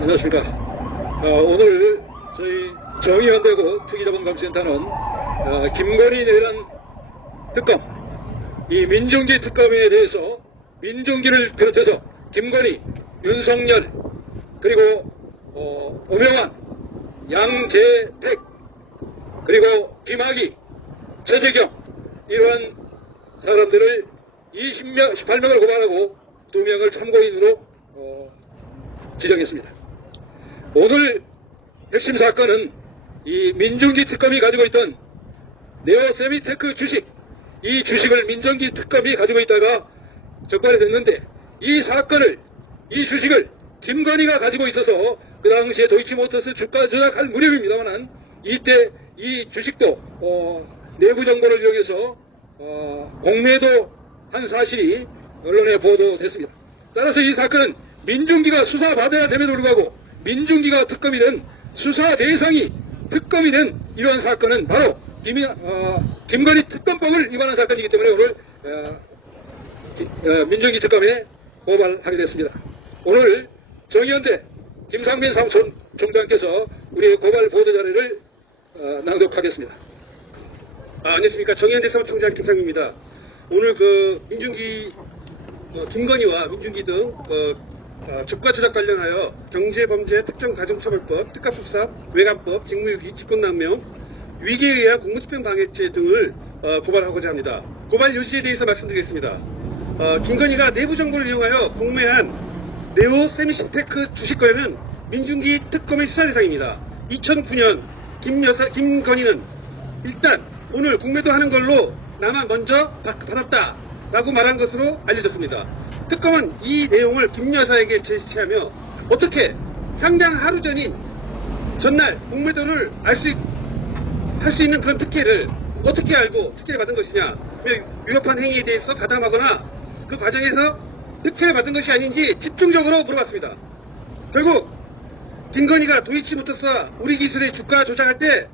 안녕하십니까. 오늘 저희 정의연대구 특이자본감시센터는 김건희 내란 특검, 이 민중기 특검에 대해서 민중기를 비롯해서 김건희, 윤석열, 그리고 오명환, 양재택, 그리고 김학의, 최재경, 이러한 사람들을 18명을 고발하고 2명을 참고인으로 지정했습니다. 오늘 핵심 사건은 이 민중기 특검이 가지고 있던 네오세미테크 주식, 이 주식을 민중기 특검이 가지고 있다가 적발이 됐는데, 이 사건을, 이 주식을 김건희가 가지고 있어서 그 당시에 도이치모터스 주가 조작할 무렵입니다만, 이때 이 주식도 내부 정보를 이용해서 공매도 한 사실이 언론에 보도됐습니다. 따라서 이 사건은 민중기가 수사받아야 됨에도 불구하고 민중기가 특검이 된, 수사 대상이 특검이 된 이러한 사건은 바로 김건희 특검법을 위반한 사건이기 때문에 오늘 민중기 특검에 고발하게 됐습니다. 오늘 정의연대 김상민 사무총장께서 우리 고발 보도자료를 낭독하겠습니다. 안녕하십니까. 정의연대 사무총장 김상민입니다. 오늘 민중기 김건희와 민중기 등 주가 조작 관련하여 경제범죄 특정가중처벌법, 특가법사, 외관법, 직무유기, 직권남용, 위기에 의한 공무집행 방해죄 등을 고발하고자 합니다. 고발 요지에 대해서 말씀드리겠습니다. 김건희가 내부 정보를 이용하여 공매한 네오세미테크 주식 거래는 민중기 특검의 수사 대상입니다. 2009년 김건희는 일단 오늘 공매도 하는 걸로 나만 먼저 받았다 라고 말한 것으로 알려졌습니다. 특검은 이 내용을 김 여사에게 제시하며 어떻게 상장 하루 전인 전날 공매도를 할 수 있는 그런 특혜를 어떻게 알고 특혜를 받은 것이냐, 위협한 행위에 대해서 가담하거나 그 과정에서 특혜를 받은 것이 아닌지 집중적으로 물어봤습니다. 결국 김건희가 도이치모터스와 우리기술의 주가 조작할 때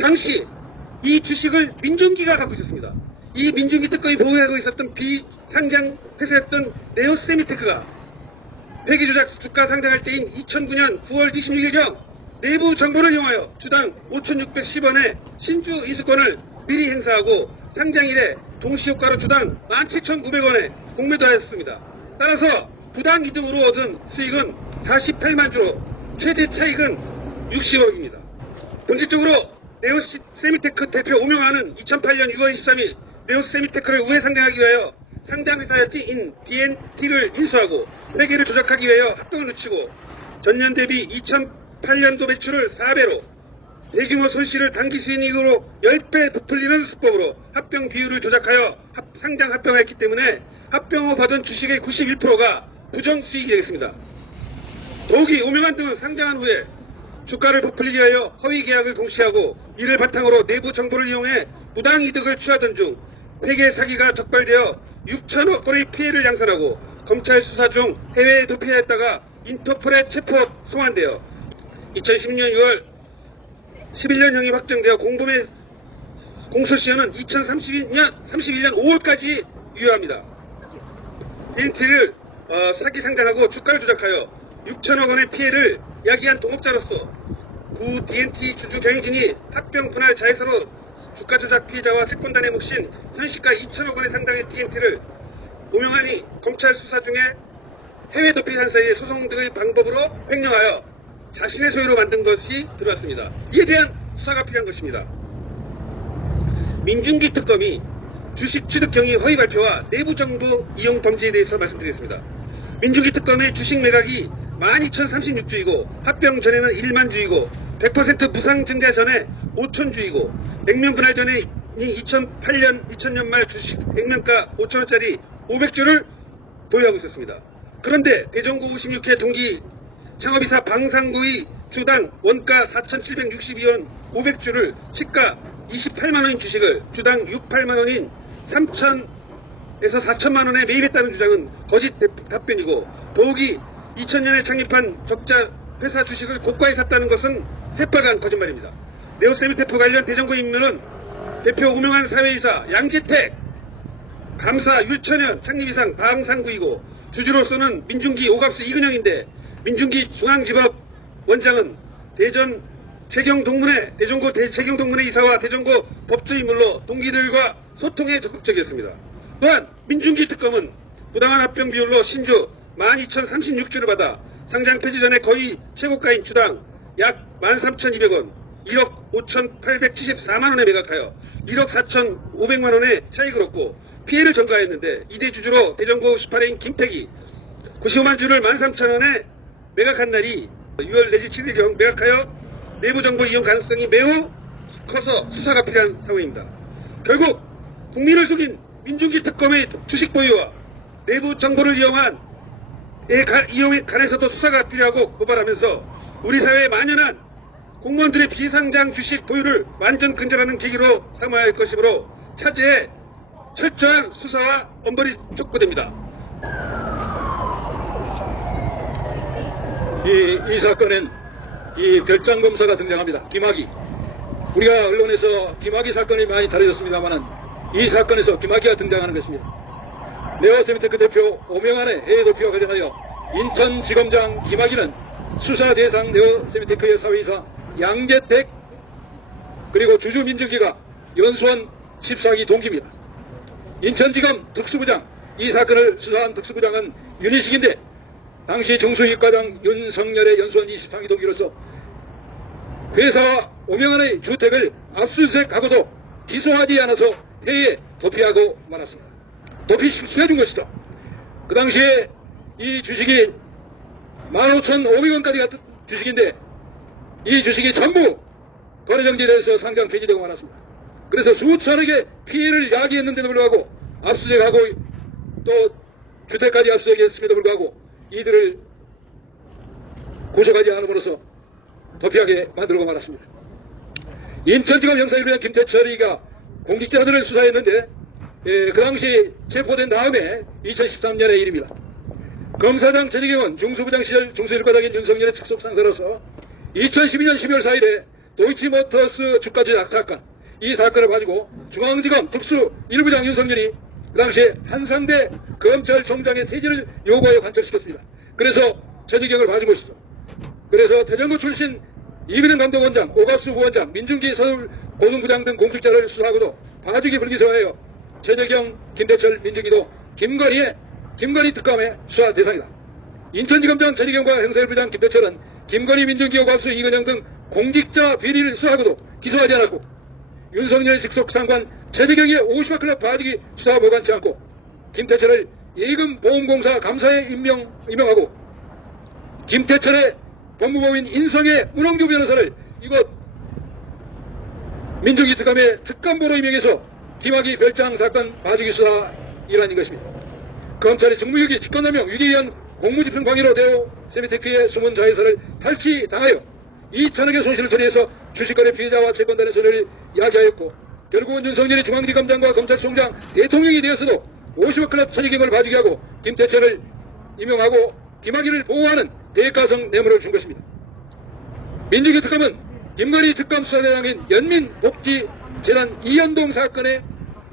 당시 이 주식을 민중기가 갖고 있었습니다. 이 민중기 특검이 보유하고 있었던 비상장 회사였던 네오세미테크가 회계조작 주가 상장할 때인 2009년 9월 26일경 내부 정보를 이용하여 주당 5,610원의 신주 이수권을 미리 행사하고 상장일에 동시효과로 주당 17,900원에 공매도하였습니다. 따라서 부당 이득으로 얻은 수익은 48만 조, 최대 차익은 60억입니다. 본질적으로 네오세미테크 대표 오명환은 2008년 6월 23일 네오세미테크를 우회 상장하기 위하여 상장회사인 BNT를 인수하고 회계를 조작하기 위하여 합병을 늦추고 전년 대비 2008년도 매출을 4배로 대규모 손실을 단기 수익으로 10배 부풀리는 수법으로 합병 비율을 조작하여 상장 합병했기 때문에 합병 후 받은 주식의 91%가 부정수익이 되겠습니다. 더욱이 오명환 등은 상장한 후에 주가를 부풀리기 위하여 허위 계약을 동시하고 이를 바탕으로 내부 정보를 이용해 부당 이득을 취하던 중 회계 사기가 적발되어 6천억 원의 피해를 양산하고 검찰 수사 중 해외에 도피하였다가 인터폴에 체포 송환되어 2016년 6월 11년형이 확정되어 공범의 공소시효는 2031년 5월까지 유효합니다. BNT를 사기 상장하고 주가를 조작하여 6천억 원의 피해를 야기한 동업자로서 구 BNT 주주 경영진이 합병 분할 자회사로 주가 조작 피해자와 채권단의 몫인 현시가 2천억 원에 상당의 BNT를 오명환이 검찰 수사 중에 해외 도피한 사이에 소송 등의 방법으로 횡령하여 자신의 소유로 만든 것이 드러났습니다. 이에 대한 수사가 필요한 것입니다. 민중기 특검이 주식 취득 경위 허위 발표와 내부 정보 이용 범죄에 대해서 말씀드리겠습니다. 민중기 특검의 주식 매각이 12,036주이고 합병 전에는 1만 주이고 100% 무상 증가 전에 5,000주이고 액면 분할 전에 2000년 말 주식 액면가 5,000원짜리 500주를 보유하고 있었습니다. 그런데 대전구 56회 동기 창업이사 방상구의 주당 원가 4,762원 500주를 시가 28만원인 주식을 주당 68만원인 3,000에서 4천만원에 매입했다는 주장은 거짓 답변이고, 더욱이 2000년에 창립한 적자 회사 주식을 고가에 샀다는 것은 새빨간 거짓말입니다. 네오세미테크 관련 대정부 임무는 대표 오명환 사회이사 양재택, 감사 율천현 창립이상 방상구이고 주주로서는 민중기 오갑수 이근영인데 민중기 중앙지법 원장은 대전 최경동문회 대전고 최경동문회 이사와 대전고 법조인물로 동기들과 소통에 적극적이었습니다. 또한 민중기 특검은 부당한 합병 비율로 신주 12,036주를 받아 상장 폐지 전에 거의 최고가인 주당 약 13,200원, 1억 5,874만원에 매각하여 1억 4,500만원의 차익을 얻고 피해를 전가했는데 이대 주주로 대전고 18회인 김택이 95만 주를 13,000원에 매각한 날이 6월 내지 7일경 매각하여 내부정보 이용 가능성이 매우 커서 수사가 필요한 상황입니다. 결국 국민을 속인 민중기 특검의 주식 보유와 내부 정보를 이용에 관해서도 수사가 필요하고 고발하면서 우리 사회에 만연한 공무원들의 비상장 주식 보유를 완전 근절하는 계기로 삼아야 할 것이므로 차제에 철저한 수사와 엄벌이 촉구됩니다. 이 사건엔 이 별장 검사가 등장합니다. 김학의. 우리가 언론에서 김학의 사건이 많이 다뤄졌습니다만은 이 사건에서 김학의가 등장하는 것입니다. 네오세미테크 대표 오명환의 해외 도피와 관련하여 인천지검장 김학의는 수사 대상 네오세미테크의 사회이사 양재택 그리고 주주민정기가 연수원 14기 동기입니다. 인천지검 특수부장, 이 사건을 수사한 특수부장은 윤희식인데 당시 중수이과장 윤석열의 연수원 23기 동기로서 회사와 오명환의 주택을 압수수색하고도 기소하지 않아서 해외에 도피하고 말았습니다. 도피 실수해준 것이다. 그 당시에 이 주식이 15,500원까지 갔던 주식인데 이 주식이 전부 거래정지돼서 상장 폐지되고 말았습니다. 그래서 수천억의 피해를 야기했는데도 불구하고 압수수색하고 또 주택까지 압수수색했음에도 불구하고 이들을 고소하지 않음으로써 도피하게 만들고 말았습니다. 인천지검 형사일부장 김태철이가 공직자들을 수사했는데 그 당시 체포된 다음에 2013년의 일입니다. 검사장 전희경은 중수부장 시절 중수일과장인 윤석열의 직속 상사로서 2012년 12월 4일에 도이치모터스 주가 조작 사건, 이 사건을 가지고 중앙지검 특수 1부장 윤석열이 그 당시에 한상대 검찰총장의 퇴진을 요구하여 관철시켰습니다. 그래서 전희경을 봐주고 있었죠. 그래서 대전고 출신 이근영 감독원장, 오갑수 부원장, 민중기 서울고등부장 등 공직자를 수사하고도 봐주기 불기소하여 전희경, 김대철, 민중기도 김건희 특검의 수사 대상이다. 인천지검장 전희경과 형사일부장 김대철은 김건희, 민중기, 오갑수, 이근영 등 공직자 비리를 수사하고도 기소하지 않았고 윤석열 직속 상관 최재경의 50클럽 봐주기 수사와 무관치 않고 김태철을 예금보험공사 감사에 임명하고 김태철의 법무법인 인성의 문홍규 변호사를 이곳 민중기 특검의 특검보로 임명해서 김학의 별장 사건 봐주기 수사 일환인 것입니다. 검찰의 직무유기, 직권남용, 유기에 의한 공무집행 방해로 대우 세미테크의 숨은 자회사를 탈취당하여 2천억의 손실을 처리해서 주식거래 피해자와 채권단의 손해를 야기하였고 결국은 윤석열이 중앙지검장과 검찰총장, 대통령이 되었어도 50억 클럽 천의경을 봐주게 하고 김태철을 임명하고 김학의를 보호하는 대가성 뇌물을 준 것입니다. 민중기 특검은 김건희 특검 수사대상인 연민복지재단 이현동 사건에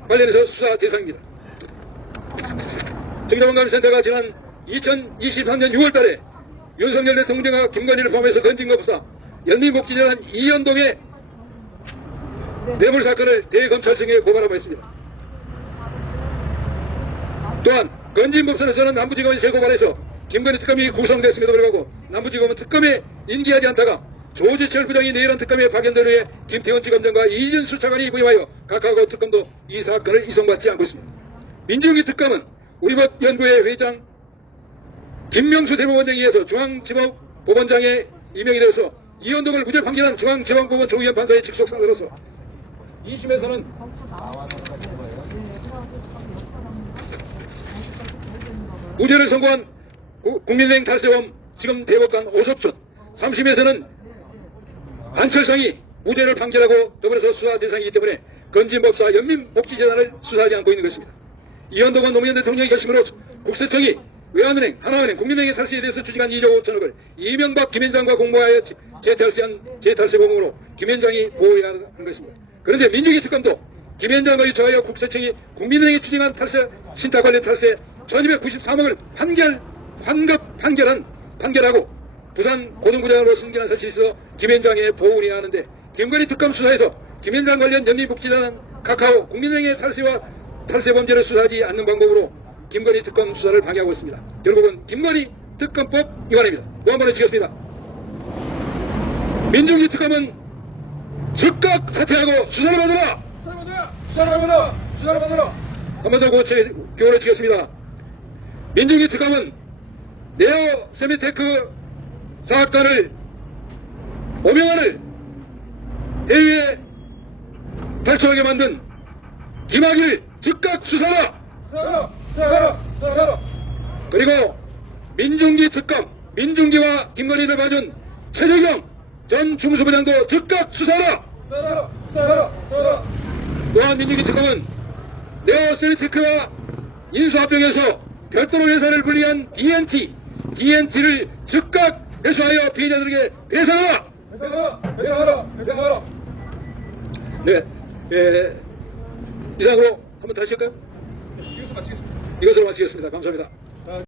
관련해서 수사 대상입니다. 정의당원감센터가 지난 2023년 6월달에 윤석열 대통령과 김건희를 포함해서 건진 것보다 연민복지재단 이현동의 뇌물 사건을 대검찰청에 고발하고 있습니다. 또한 건진법선에서는 남부지검이 재고발해서 김건희 특검이 구성됐음에도 불구하고 남부지검은 특검에 인기하지 않다가 조지철 부장이 내일한 특검에 파견된 후에 김태원 지검장과 이준수 차관이 부임하여 각하고 특검도 이 사건을 이송받지 않고 있습니다. 민중기 특검은 우리법연구회 회장 김명수 대법원장에 의해서 중앙지법법원장에 임명이 되어서 이현동을 무죄 판결한 중앙지방법원 조희연 판사의 직속 상사로서 2심에서는 무죄를 선고한 국민은행 탈세범 지금 대법관 오석춘, 3심에서는 안철성이 무죄를 판결하고 더불어서 수사 대상이기 때문에 건진법사 연민복지재단을 수사하지 않고 있는 것입니다. 이현동은 노무현 대통령의 결심으로 국세청이 외환은행, 하나은행, 국민은행의 탈세에 대해서 추징한 2조 5천억을 이명박 김현장과 공모하여 재탈세범으로 김현장이 보호해야 하는 것입니다. 그런데 민중기 특검도 김현장과 요청하여 국세청이 국민은행이 추징한 탈세, 신탁 관련 탈세 1293억을 판결하고 부산 고등부장으로 승진한 사실이 있어 김 위원장의 보훈해야 하는데 김건희 특검 수사에서 김 위원장 관련 영리복지단 카카오 국민은행의 탈세 범죄를 수사하지 않는 방법으로 김건희 특검 수사를 방해하고 있습니다. 결국은 김건희 특검법 위반입니다. 또 한 번 해주시겠습니다. 민중기 특검은 즉각 사퇴하고 수사를 받으라! 수사를 받으라! 한 번 더 교훈을 치겠습니다. 민중기 특검은 네오 세미테크 사건을 오명환을 해외에 탈출하게 만든 김학일 즉각 수사라! 그리고 민중기 특검, 민중기와 김건희를 봐준 최재경 전 중수부장도 즉각 수사라! 또한 민중기 특검은 네오 세미테크와 인수합병에서 별도로 예산을 분리한 DNT를 즉각 회수하여 피해자들에게 배상하라! 네, 이상으로 한번 다시 할까요? 이것으로 마치겠습니다. 감사합니다.